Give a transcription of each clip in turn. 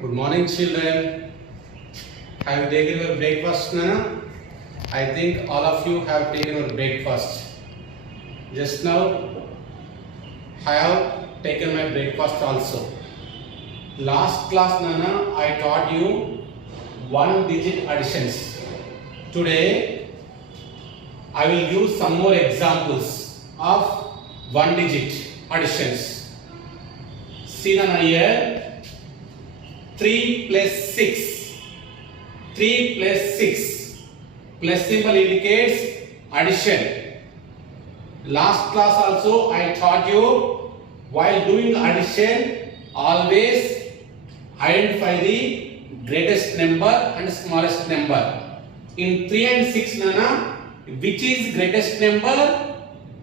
Good morning, children. Have you taken your breakfast, Nana? I think all of you have taken your breakfast. Just now, I have taken my breakfast also. Last class, Nana, I taught you one-digit additions. Today, I will give some more examples of one-digit additions. See, Nana, here. 3 plus 6. 3 plus 6. Plus symbol indicates addition. Last class also I taught you while doing addition always identify the greatest number and smallest number. In 3 and 6, Nana, which is greatest number?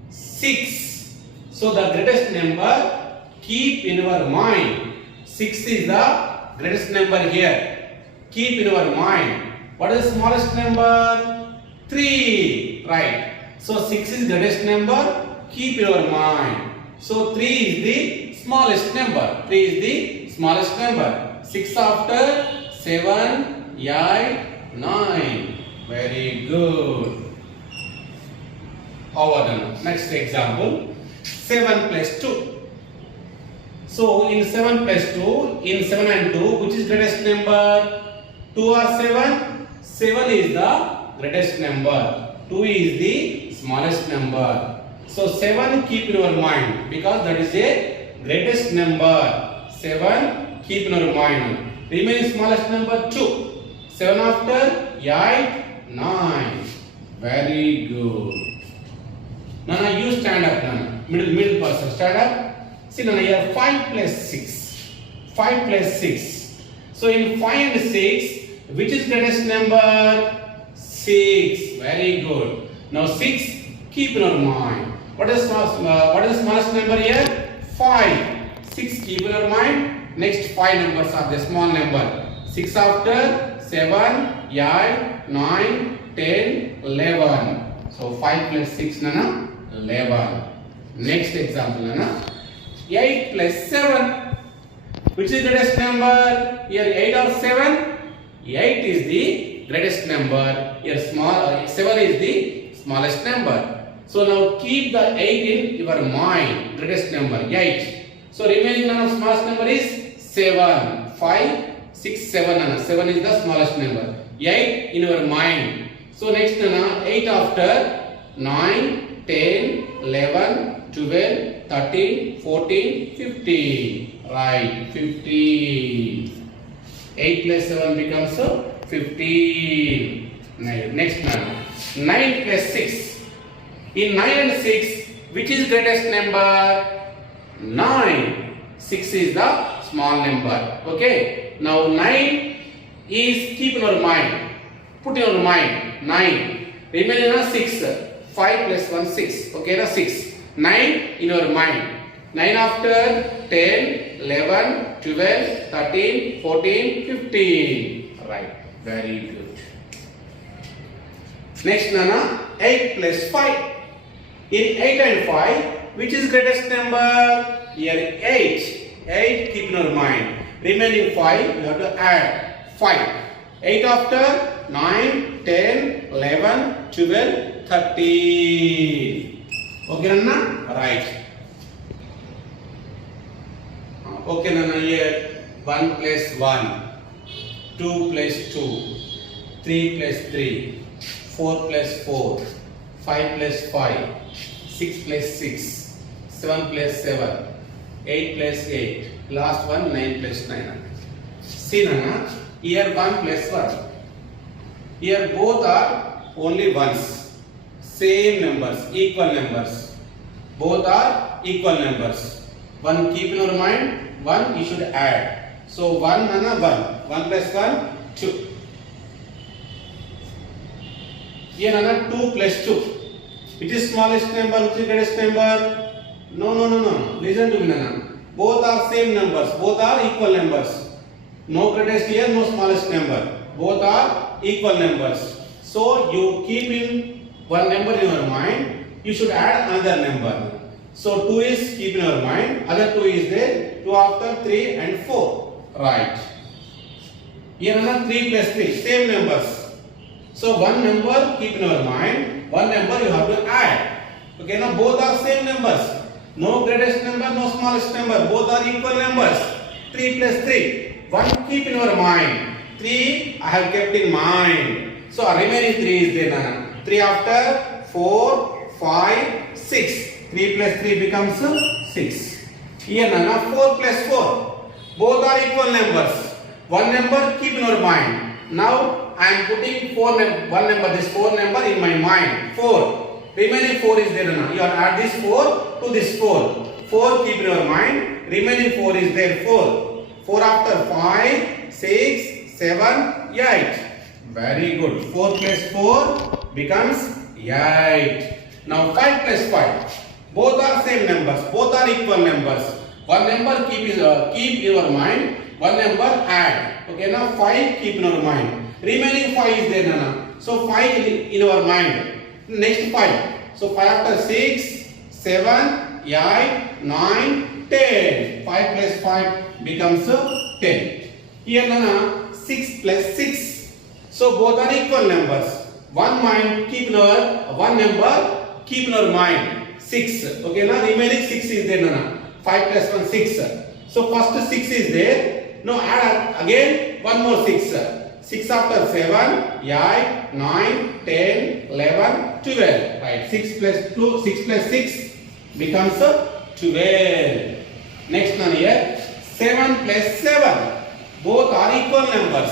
6. So the greatest number keep in your mind. 6 is the greatest number here. Keep in your mind. What is the smallest number? 3. Right. So 6 is greatest number. Keep in your mind. So 3 is the smallest number. 3 is the smallest number. 6 after 7, 8, 9. Very good. Over done. Next example. 7 plus 2. So in 7 plus 2, in 7 and 2, which is greatest number? 2 or 7? 7 is the greatest number. 2 is the smallest number. So 7 keep in your mind because that is the greatest number. 7 keep in your mind. Remaining smallest number 2. 7 after 8, 9. Very good. Nana, you stand up, Nana. Middle person, stand up. See, Nana, here 5 plus 6. 5 plus 6. So in 5 and 6, which is greatest number? 6. Very good. Now 6, keep in your mind. What is the smallest number here? 5. 6, keep in your mind. Next 5 numbers are the small number. 6 after 7, 8, 9, 10, 11. So 5 plus 6, Nana, 11. Next example, Nana. 8 plus 7. Which is the greatest number? Here 8 or 7? 8 is the greatest number. Here 7 is the smallest number. So now keep the 8 in your mind. Greatest number 8. So remaining number smallest number is 7. 5, 6, 7. Nana. 7 is the smallest number. 8 in your mind. So next, Nana, 8 after 9, 10, 11, 12, 13, 14, 15. Right, 15. 8 plus 7 becomes 15. Next one. 9 plus 6. In 9 and 6, which is greatest number? 9. 6 is the small number. Okay. Now 9 is keep in your mind. Put in your mind. 9. Remaining 6. 5 plus 1, 6. Okay, na 6. 9 in your mind. 9 after 10, 11, 12, 13, 14, 15. Right. Very good. Next, Nana. 8 plus 5. In 8 and 5, which is greatest number? Here 8. 8 keep in your mind. Remaining 5, you have to add 5. 8 after 9, 10, 11, 12, 13. Okay, Nana? Right. Okay, Nana, here 1 plus 1, 2 plus 2, 3 plus 3, 4 plus 4, 5 plus 5, 6 plus 6, 7 plus 7, 8 plus 8, last one 9 plus 9. See, Nana, here 1 plus 1. Here both are only ones. Same numbers, equal numbers. Both are equal numbers. One keep in your mind, one you should add. So 1, Nana, 1. 1 plus 1, 2. Here, Nana, 2 plus 2. Which is smallest number, which is greatest number? No. Listen to me, Nana. Both are same numbers. Both are equal numbers. No greatest here, no smallest number. Both are equal numbers. So you keep in one number in your mind. You should add another number. So 2 is keep in your mind. Other 2 is there. 2 after 3 and 4. Right. Here 3 plus 3, same numbers. So one number keep in your mind, one number you have to add. Okay, now both are same numbers. No greatest number, no smallest number. Both are equal numbers. 3 plus 3. One keep in your mind. 3 I have kept in mind. So remaining 3 is there, Nana. 3 after 4, 5, 6. 3 plus 3 becomes 6. Here, Nana, 4 plus 4. Both are equal numbers. One number keep in your mind. Now I am putting one number, this 4 number in my mind. 4. Remaining 4 is there now. You have to add this 4 to this 4. 4 keep in your mind. Remaining 4 is there. 4. 4 after 5, 6, 7, 8. Very good. 4 plus 4 becomes 8. Now 5 plus 5. Both are same numbers. Both are equal numbers. One number keep in your mind. One number add. Okay, now 5 keep in your mind. Remaining 5 is there, Nana. So 5 in your mind. Next 5. So 5 after 6, 7, 8, 9, 10. 5 plus 5 becomes 10. Here, Nana, 6 plus 6. So both are equal numbers. One number keep in your mind. 6. Okay, now remaining 6 is there, Nana. 5 plus 1, 6. So first 6 is there. Now add again one more 6. 6 after 7, 8, 9, 10, 11, 12. Right. 6 plus 2, 6 plus 6 becomes 12. Next one here. 7 plus 7. Both are equal numbers.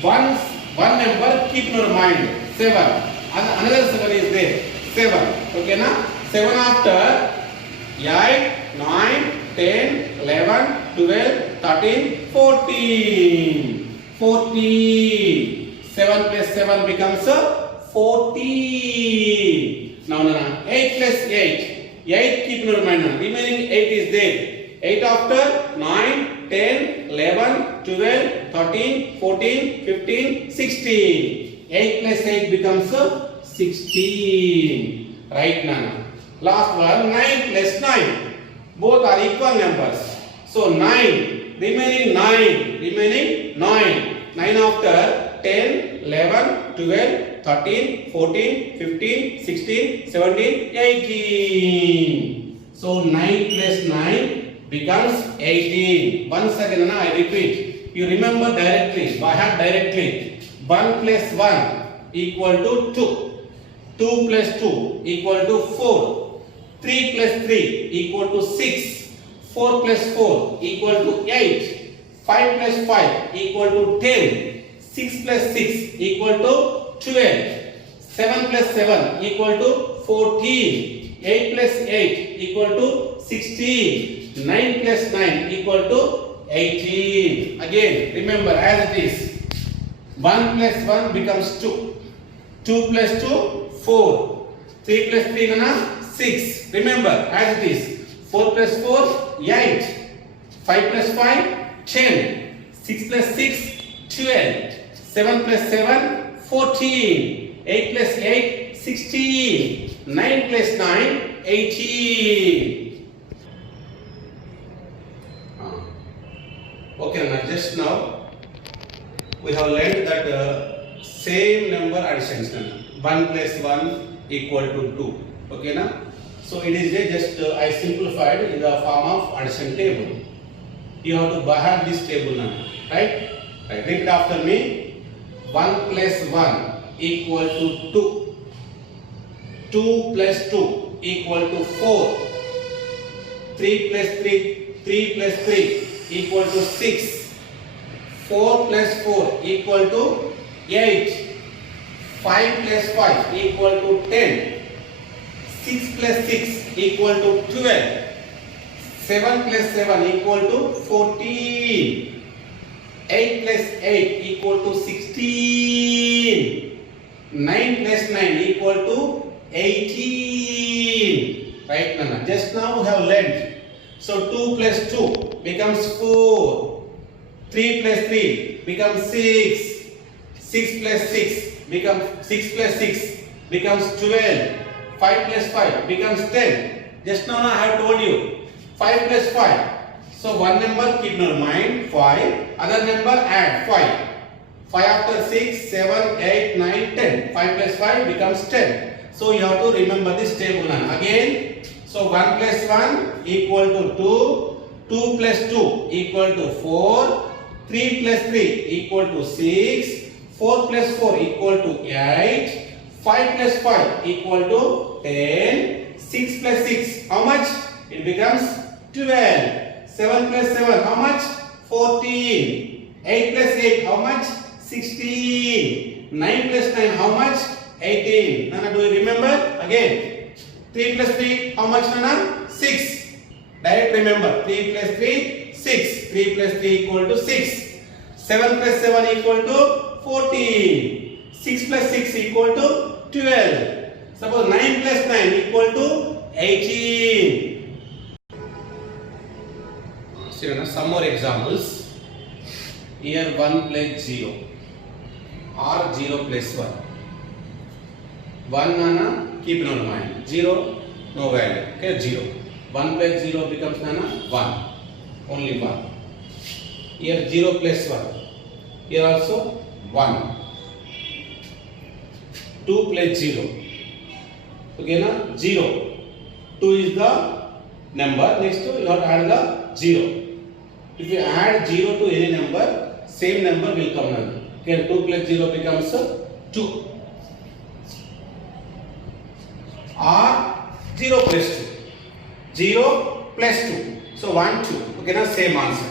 One number keep in your mind. 7. Another 7 is there. 7. Okay, now 7 after 8, 9, 10, 11, 12, 13, 14. 14. 7 plus 7 becomes 14. Now, 8 plus 8. 8 keep in your mind. Remaining 8 is there. 8 after 9, 10, 11, 12, 13, 14, 15, 16. 8 plus 8 becomes 16. Right, Nana. Last one, 9 plus 9. Both are equal numbers. So 9, remaining 9. 9 after 10, 11, 12, 13, 14, 15, 16, 17, 18. So 9 plus 9 becomes 18. Once again, I repeat. You remember directly, by heart directly. 1 plus 1 equal to 2. 2 plus 2 equal to 4. 3 plus 3 equal to 6. 4 plus 4 equal to 8. 5 plus 5 equal to 10. 6 plus 6 equal to 12. 7 plus 7 equal to 14. 8 plus 8 equal to 16. 9 plus 9 equal to 18. Again, remember as it is. 1 plus 1 becomes 2. 2 plus 2, 4. 3 plus 3, Nana, 6. Remember as it is. 4 plus 4, 8. 5 plus 5, 10. 6 plus 6, 12. 7 plus 7, 14. 8 plus 8, 16. 9 plus 9, 18. Okay, now just now we have learned that same number additions. 1 plus 1 equal to 2. Okay, now? So it is just I simplified in the form of addition table. You have to bahar this table now, right? Right. Repeat after me. 1 plus 1 equal to 2. 2 plus 2 equal to 4. 3 plus 3 equal to 6. 4 plus 4 equal to 8. 5 plus 5 equal to 10. 6 plus 6 equal to 12. 7 plus 7 equal to 14. 8 plus 8 equal to 16. 9 plus 9 equal to 18. Right, Nana? Just now we have learned. So 2 plus 2 becomes 4. 3 plus 3 becomes 6. 6 plus 6 becomes 12. 5 plus 5 becomes 10. Just now I have told you. 5 plus 5. So one number keep in your mind, 5. Other number add 5. 5 after 6, 7, 8, 9, 10. 5 plus 5 becomes 10. So you have to remember this table again. So 1 plus 1 equal to 2, 2 plus 2 equal to 4, 3 plus 3 equal to 6, 4 plus 4 equal to 8, 5 plus 5 equal to 10, 6 plus 6 how much? It becomes 12. 7 plus 7 how much? 14. 8 plus 8 how much? 16. 9 plus 9 how much? 18. Nana, do you remember? Again. 3 plus 3 how much, Nana? 6. Direct remember. 3 plus 3 6. 3 plus 3 equal to 6. 7 plus 7 equal to 14. 6 plus 6 equal to 12. Suppose 9 plus 9 equal to 18. See, some more examples. Here 1 plus 0 or 0 plus 1. 1 Nana, keep in your mind. 0, no value. Okay, 0. 1 plus 0 becomes Nana 1. Only 1. Here 0 plus 1. Here also 1. 2 plus 0. Okay, na? 0. 2 is the number. Next you have to add the 0. If you add 0 to any number, same number will come now. Okay, 2 plus 0 becomes 2. Or 0 plus 2. 0 plus 2. So 1, 2. Okay, now same answer.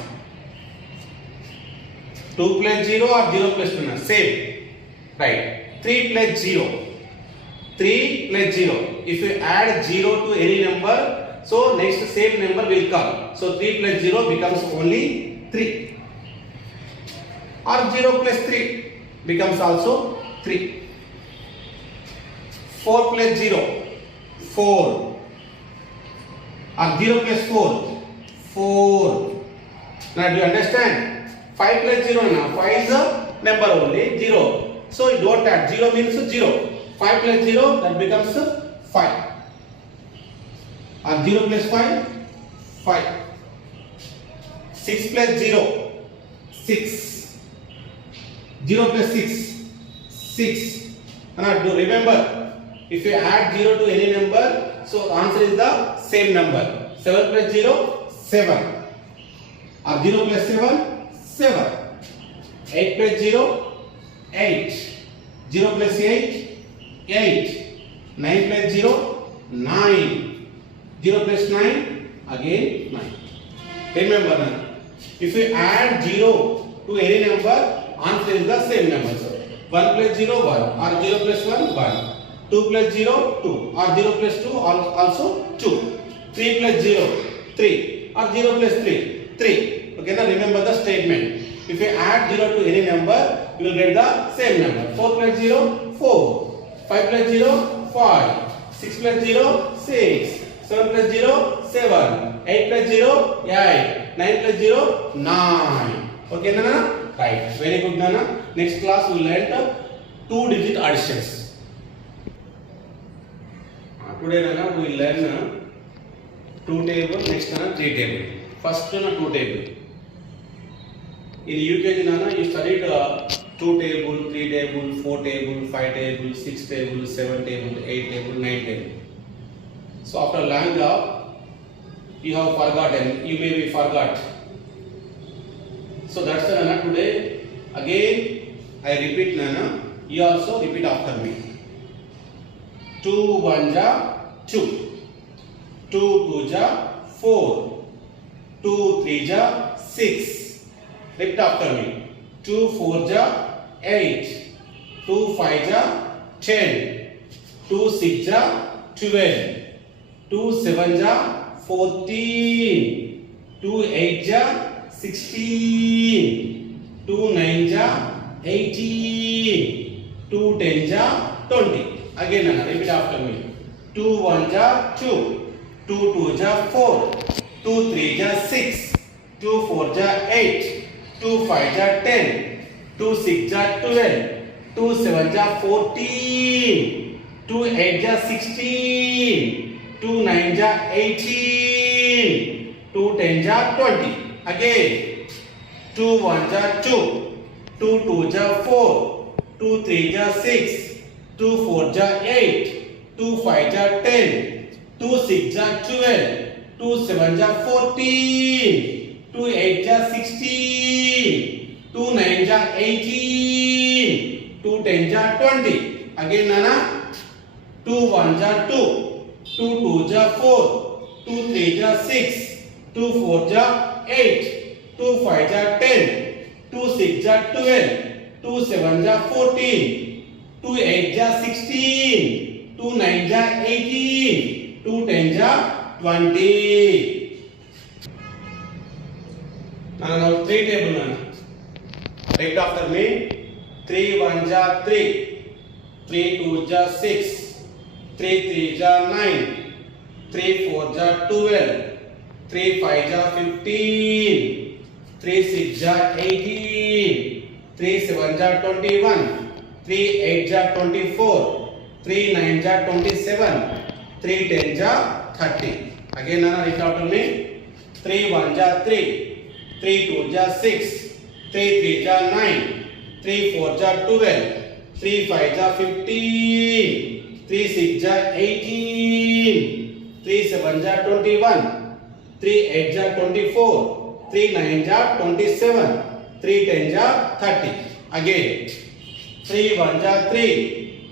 2 plus 0 or 0 plus 2. Now same. Right. 3 plus 0. 3 plus 0. If you add 0 to any number, so next same number will come. So 3 plus 0 becomes only 3. Or 0 plus 3 becomes also 3. 4 plus 0. 4. Or 0 plus 4. 4. Now do you understand? 5 plus 0 now. 5 is a number only. 0. So you don't add. 0 means 0. 5 plus 0 that becomes 5. Or 0 plus 5. 5. 6 plus 0. 6. 0 plus 6. 6. Now do remember, if you add 0 to any number, so answer is the same number. 7 plus 0, 7. Or 0 plus 7, 7. 8 plus 0, 8. 0 plus 8, 8. 9 plus 0, 9. 0 plus 9, again 9. Remember now, if you add 0 to any number, answer is the same number. So 1 plus 0, 1. Or 0 plus 1, 1. 2 plus 0, 2. Or 0 plus 2, also 2. 3 plus 0, 3. Or 0 plus 3, 3. Okay, now remember the statement. If you add 0 to any number, you will get the same number. 4 plus 0, 4. 5 plus 0, 5. 6 plus 0, 6. 7 plus 0, 7. 8 plus 0, 8. 9 plus 0, 9. Okay, Nana? Right. Very good, Nana. Next class we will learn 2-digit additions. Today, Nana, we will learn 2 table. Next, Nana, 3 table. First, Nana, 2 table. In UKG, Nana, you studied 2 table, 3 table, 4 table, 5 table, 6 table, 7 table, 8 table, 9 table. So after long gap, you have forgotten. You may be forgot. So that's the Nana today. Again, I repeat, Nana. You also repeat after me. 2 1 ja 2. 2 2 ja 4. 2 3 ja 6. Repeat after me. 2 4 ja 8. 2 5 ja 10. 2 6 ja 12. 2 7 ja 14. 2 8 ja 16. 2 9 ja 18. 2 10 ja 20. Again, Nana, repeat after me. 2 1 ja 2. 2 2 ja 4. 2 3 ja 6. 2 4 ja 8. 2 5 ja 10. 2 6 ja 12. 2 7 ja 14. 2 8 ja 16. 2 9 ja 18. 2 10 ja 20. Again. 2 1 ja 2. 2 2 ja 4, 2 3 ja 6, 2 4 ja 8, 2 5 ja 10, 2 6 ja 12, 2 7 ja 14, 2 8 ja 16, 2 9 ja 18, 2 10 ja 20. Again Nana, 2 1 ja 2, 2 2 ja 4, 2 3 ja 6, 2 4 ja 8, 2 5 ja 10, 2 6 ja 12, 2 7 ja 14, 2 8 ja 16, 2 9 ja 18, 2 10 ja 20. Now 3 table Nana. Repeat after me. 3 1 ja 3, 3 2 ja 6, 3 3 ja 9, 3 4 ja 12, 3 5 ja 15, 3 6 ja 18, 3 7 ja 21, 3 8 ja 24, 3 9 ja 27, 3 10 ja 30. Again Nana, repeat after me. 3 1 ja 3, 3 2 ja 6, 3 3 ja 9, 3 4 ja 12, 3 5 ja 15, 3 6 ja 18, 3 7 ja 21, 3 8 ja 24, 3 9 ja 27, 3 10 ja 30. Again 3 1 ja 3,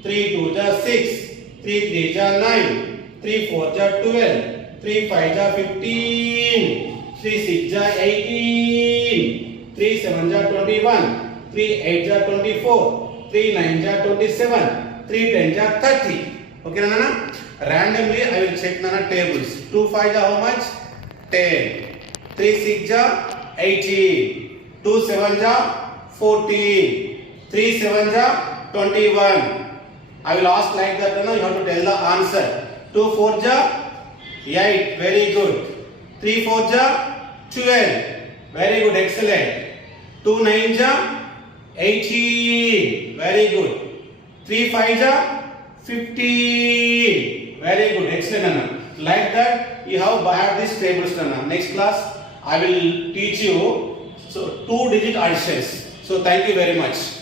3 2 ja 6, 3 3 ja 9, 3 4 ja 12, 3 5 ja 15, 3 6 ja 18, 3 7 ja 21, 3 8 ja 24, 3 9 ja 27, 3 10 ja 30. Okay Nana? Randomly I will check Nana tables. 2 5 ja how much? 10. 3 6 ja 18. 2 7 ja 14. 3 7 ja 21. I will ask like that, you have to tell the answer. 2 4 ja 8. Very good. 3 4 ja 12. Very good. Excellent. 2 9 ja 18. Very good. 3 5 ja 15. Very good. Excellent Nana. Like that you have by heart these tables Nana. Next class I will teach you so 2-digit additions. So thank you very much.